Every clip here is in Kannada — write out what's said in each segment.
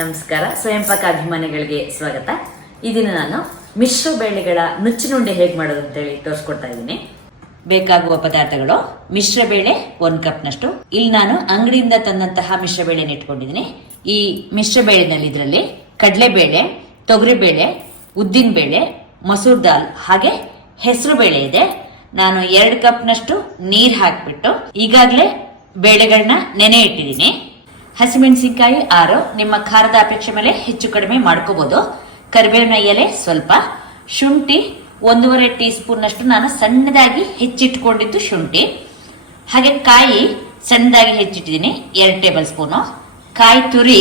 ನಮಸ್ಕಾರ. ಸ್ವಯಂ ಪಾಕ ಅಭಿಮಾನಿಗಳಿಗೆ ಸ್ವಾಗತ. ಈ ದಿನ ನಾನು ಮಿಶ್ರ ಬೇಳೆಗಳ ನುಚ್ಚಿನುಂಡೆ ಹೇಗೆ ಮಾಡೋದು ಅಂತೇಳಿ ತೋರಿಸ್ಕೊಡ್ತಾ ಇದ್ದೀನಿ. ಬೇಕಾಗುವ ಪದಾರ್ಥಗಳು: ಮಿಶ್ರ ಬೇಳೆ 1 ಕಪ್ನಷ್ಟು. ಇಲ್ಲಿ ನಾನು ಅಂಗಡಿಯಿಂದ ತಂದಂತಹ ಮಿಶ್ರ ಬೇಳೆ ಇಟ್ಕೊಂಡಿದ್ದೀನಿ. ಈ ಮಿಶ್ರ ಬೇಳೆನಲ್ಲಿ ಇದರಲ್ಲಿ ಕಡಲೆಬೇಳೆ, ತೊಗರಿಬೇಳೆ, ಉದ್ದಿನ ಬೇಳೆ, ಮಸೂರ್ ದಾಲ್ ಹಾಗೆ ಹೆಸರು ಬೇಳೆ ಇದೆ. ನಾನು 2 ಕಪ್ನಷ್ಟು ನೀರು ಹಾಕ್ಬಿಟ್ಟು ಈಗಾಗಲೇ ಬೇಳೆಗಳನ್ನ ನೆನೆ ಇಟ್ಟಿದ್ದೀನಿ. ಹಸಿಮೆಣಸಿನಕಾಯಿ 6, ನಿಮ್ಮ ಖಾರದ ಅಪೇಕ್ಷೆ ಮೇಲೆ ಹೆಚ್ಚು ಕಡಿಮೆ ಮಾಡ್ಕೋಬಹುದು. ಕರಿಬೇವಿನ ಎಲೆ ಸ್ವಲ್ಪ, ಶುಂಠಿ 1.5 ಟೀ ಸ್ಪೂನ್ ಅಷ್ಟು ನಾನು ಸಣ್ಣದಾಗಿ ಹೆಚ್ಚಿಟ್ಕೊಂಡಿದ್ದು ಶುಂಠಿ. ಹಾಗೆ ಕಾಯಿ ಸಣ್ಣದಾಗಿ ಹೆಚ್ಚಿಟ್ಟಿದ್ದೀನಿ 2 ಟೇಬಲ್ ಸ್ಪೂನು. ಕಾಯಿ ತುರಿ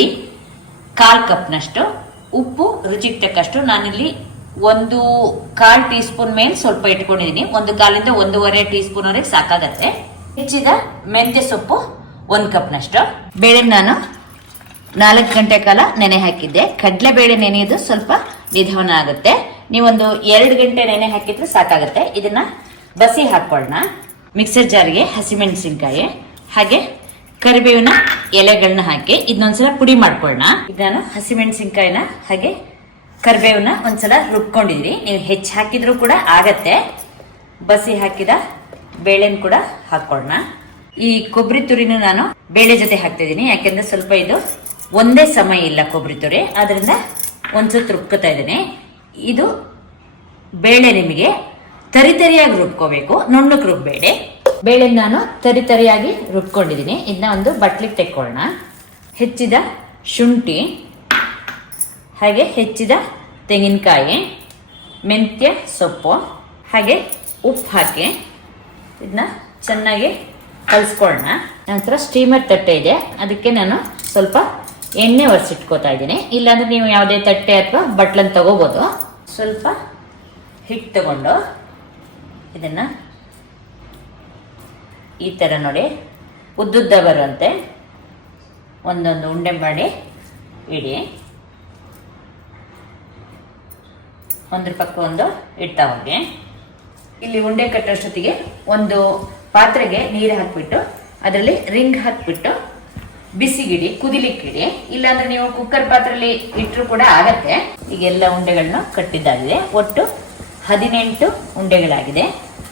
1/4 ಕಪ್ನಷ್ಟು. ಉಪ್ಪು ರುಚಿಗೆ ತಕ್ಕಷ್ಟು. ನಾನಿಲ್ಲಿ 1/4 ಟೀ ಸ್ಪೂನ್ ಮೇಲೆ ಸ್ವಲ್ಪ ಇಟ್ಕೊಂಡಿದ್ದೀನಿ. 1/4 ಇಂದ 1.5 ಟೀ ಸ್ಪೂನ್ ವರೆಗೆ ಸಾಕಾಗತ್ತೆ. ಹೆಚ್ಚಿದ ಮೆಂತ್ಯ ಸೊಪ್ಪು 1 ಕಪ್ನಷ್ಟು. ಬೇಳೆ ನಾನು 4 ಗಂಟೆ ಕಾಲ ನೆನೆ ಹಾಕಿದ್ದೆ. ಕಡಲೆಬೇಳೆ ನೆನೆಯೋದು ಸ್ವಲ್ಪ ನಿಧಾನ ಆಗುತ್ತೆ. ನೀವೊಂದು 2 ಗಂಟೆ ನೆನೆ ಹಾಕಿದ್ರೆ ಸಾಕಾಗುತ್ತೆ. ಇದನ್ನ ಬಸಿ ಹಾಕೊಳ್ಳೋಣ. ಮಿಕ್ಸರ್ ಜಾರ್ಗೆ ಹಸಿಮೆಣಸಿನ್ಕಾಯಿ ಹಾಗೆ ಕರಿಬೇವಿನ ಎಲೆಗಳನ್ನ ಹಾಕಿ ಇದನ್ನೊಂದ್ಸಲ ಪುಡಿ ಮಾಡ್ಕೊಳ್ಳೋಣ. ಈಗ ನಾನು ಹಸಿಮೆಣಸಿನ್ಕಾಯಿನ ಹಾಗೆ ಕರಿಬೇವನ್ನ ಒಂದ್ಸಲ ರುಬ್ಕೊಂಡಿದ್ರಿ. ನೀವು ಹೆಚ್ಚು ಹಾಕಿದ್ರು ಕೂಡ ಆಗತ್ತೆ. ಬಸಿ ಹಾಕಿದ ಬೇಳೆನ ಕೂಡ ಹಾಕೊಳ್ಳೋಣ. ಈ ಕೊಬ್ಬರಿ ತುರಿನೂ ನಾನು ಬೇಳೆ ಜೊತೆ ಹಾಕ್ತಿದ್ದೀನಿ. ಯಾಕೆಂದ್ರೆ ಸ್ವಲ್ಪ ಇದು ಒಂದೇ ಸಮಯ ಇಲ್ಲ ಕೊಬ್ಬರಿ ತುರಿ, ಆದ್ರಿಂದ ಒಂದ್ಸಲ ರುಬ್ಕೋತಾ ಇದ್ದೀನಿ. ಇದು ಬೇಳೆ ನಿಮಗೆ ತರಿತರಿಯಾಗಿ ರುಬ್ಕೋಬೇಕು, ನುಣ್ಣಕ್ಕೆ ರುಬ್ಬೇಡಿ. ಬೇಳೆ ನಾನು ತರಿತರಿಯಾಗಿ ರುಬ್ಕೊಂಡಿದ್ದೀನಿ. ಇದನ್ನ ಒಂದು ಬಟ್ಲಿಗೆ ತೆಕ್ಕೊಳ್ಳೋಣ. ಹೆಚ್ಚಿದ ಶುಂಠಿ ಹಾಗೆ ಹೆಚ್ಚಿದ ತೆಂಗಿನಕಾಯಿ, ಮೆಂತ್ಯ ಸೊಪ್ಪು ಹಾಗೆ ಉಪ್ಪು ಹಾಕಿ ಇದನ್ನ ಚೆನ್ನಾಗಿ ಕಲಿಸ್ಕೊಳ್ಳೋಣ. ನಂತರ ಸ್ಟೀಮರ್ ತಟ್ಟೆ ಇದೆ, ಅದಕ್ಕೆ ನಾನು ಸ್ವಲ್ಪ ಎಣ್ಣೆ ಒರೆಸಿಟ್ಕೋತಾ ಇದ್ದೀನಿ. ಇಲ್ಲಾಂದ್ರೆ ನೀವು ಯಾವುದೇ ತಟ್ಟೆ ಅಥವಾ ಬಟ್ಲನ್ನು ತಗೋಬಹುದು. ಸ್ವಲ್ಪ ಹಿಟ್ಟು ತಗೊಂಡು ಇದನ್ನ ಈ ತರ ನೋಡಿ ಉದ್ದುದ್ದ ಬರುವಂತೆ ಒಂದೊಂದು ಉಂಡೆ ಮಾಡಿ ಇಡಿ. ಒಂದ್ರ ಪಕ್ಕ ಒಂದು ಇಡ್ತಾ ಹೋಗಿ. ಇಲ್ಲಿ ಉಂಡೆ ಕಟ್ಟೋಷ್ಟೊತ್ತಿಗೆ ಒಂದು ಪಾತ್ರೆಗೆ ನೀರು ಹಾಕ್ಬಿಟ್ಟು ಅದರಲ್ಲಿ ರಿಂಗ್ ಹಾಕ್ಬಿಟ್ಟು ಬಿಸಿಗಿಡಿ, ಕುದಿಲಿಕ್ಕಿಡಿ. ಇಲ್ಲಾಂದ್ರೆ ನೀವು ಕುಕ್ಕರ್ ಪಾತ್ರೆಯಲ್ಲಿ ಇಟ್ಟರು ಕೂಡ ಆಗತ್ತೆ. ಈಗ ಎಲ್ಲ ಉಂಡೆಗಳನ್ನ ಕಟ್ಟಿದ್ದಾಗಿದೆ. ಒಟ್ಟು 18 ಉಂಡೆಗಳಾಗಿದೆ.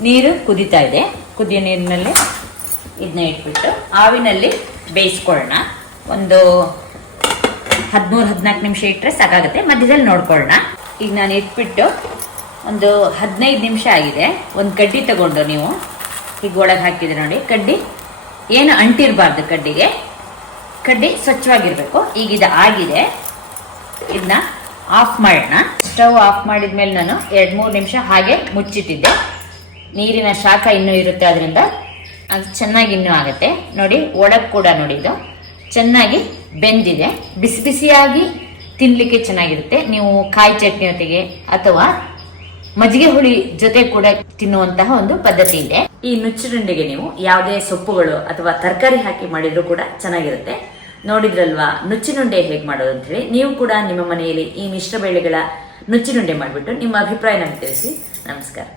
ನೀರು ಕುದಿತಾ ಇದೆ. ಕುದಿಯೋ ನೀರಿನಲ್ಲಿ ಇದನ್ನ ಇಟ್ಬಿಟ್ಟು ಆವಿನಲ್ಲಿ ಬೇಯಿಸ್ಕೊಳ್ಳೋಣ. ಒಂದು 13-14 ನಿಮಿಷ ಇಟ್ಟರೆ ಸಾಕಾಗುತ್ತೆ. ಮಧ್ಯದಲ್ಲಿ ನೋಡ್ಕೊಳ್ಳೋಣ. ಈಗ ನಾನು ಇಟ್ಬಿಟ್ಟು ಒಂದು 15 ನಿಮಿಷ ಆಗಿದೆ. ಒಂದು ಕಡ್ಡಿ ತಗೊಂಡು ನೀವು ಈಗ ಒಳಗೆ ಹಾಕಿದ್ರೆ ನೋಡಿ, ಕಡ್ಡಿ ಏನು ಅಂಟಿರಬಾರ್ದು. ಕಡ್ಡಿ ಸ್ವಚ್ಛವಾಗಿರ್ಬೇಕು. ಈಗ ಇದು ಆಗಿದೆ. ಇದನ್ನ ಆಫ್ ಮಾಡೋಣ. ಸ್ಟವ್ ಆಫ್ ಮಾಡಿದ್ಮೇಲೆ ನಾನು 2-3 ನಿಮಿಷ ಹಾಗೆ ಮುಚ್ಚಿಟ್ಟಿದ್ದೆ. ನೀರಿನ ಶಾಖ ಇನ್ನೂ ಇರುತ್ತೆ, ಅದರಿಂದ ಅದು ಚೆನ್ನಾಗಿ ಇನ್ನೂ ಆಗುತ್ತೆ. ನೋಡಿ ಒಳಗೆ ಕೂಡ ನೋಡಿ ಇದು ಚೆನ್ನಾಗಿ ಬೆಂದಿದೆ. ಬಿಸಿ ಬಿಸಿಯಾಗಿ ತಿನ್ಲಿಕ್ಕೆ ಚೆನ್ನಾಗಿರುತ್ತೆ. ನೀವು ಕಾಯಿ ಚಟ್ನಿ ಜೊತೆಗೆ ಅಥವಾ ಮಜ್ಜಿಗೆ ಹುಳಿ ಜೊತೆ ಕೂಡ ತಿನ್ನುವಂತಹ ಒಂದು ಪದ್ಧತಿ ಇದೆ. ಈ ನುಚ್ಚಿನುಂಡೆಗೆ ನೀವು ಯಾವುದೇ ಸೊಪ್ಪುಗಳು ಅಥವಾ ತರಕಾರಿ ಹಾಕಿ ಮಾಡಿದ್ರು ಕೂಡ ಚೆನ್ನಾಗಿರುತ್ತೆ. ನೋಡಿದ್ರಲ್ವಾ ನುಚ್ಚಿನುಂಡೆ ಹೇಗೆ ಮಾಡೋದು ಅಂತ ಹೇಳಿ. ನೀವು ಕೂಡ ನಿಮ್ಮ ಮನೆಯಲ್ಲಿ ಈ ಮಿಶ್ರ ಬೇಳೆಗಳ ನುಚ್ಚಿನುಂಡೆ ಮಾಡಿಬಿಟ್ಟು ನಿಮ್ಮ ಅಭಿಪ್ರಾಯ ನಮಗೆ ತಿಳಿಸಿ. ನಮಸ್ಕಾರ.